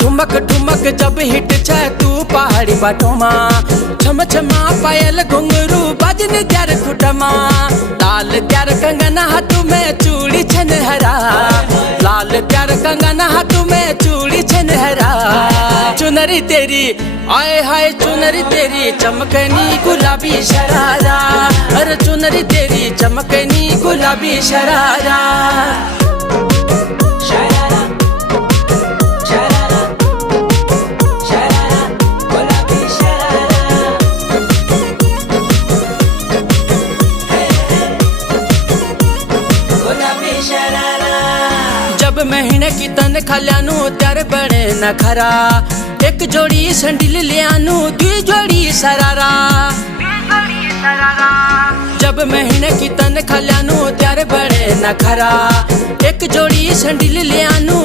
ठुमक ठुमक जब हिट छे तू पहाड़ी बाटोमा, छम छमा पायल घुंघरू बजन त्यार खुटमा। लाल त्यार कंगना हाथ में चूड़ी छन हरा, लाल त्यार कंगना हाथ में चूड़ी छन हरा। चुनरी तेरी आए हाय चुनरी तेरी चमकनी गुलाबी शरारा, अरे चुनरी तेरी चमकनी गुलाबी शरारा। जब महीने की तन खल्यानू त्यार बड़े न खरा, एक जोड़ी संडिल लियानू दुई जोड़ी सरारा। जब महीने की तन खल्यानू त्यार बड़े न खरा, एक जोड़ी संडिल लियानू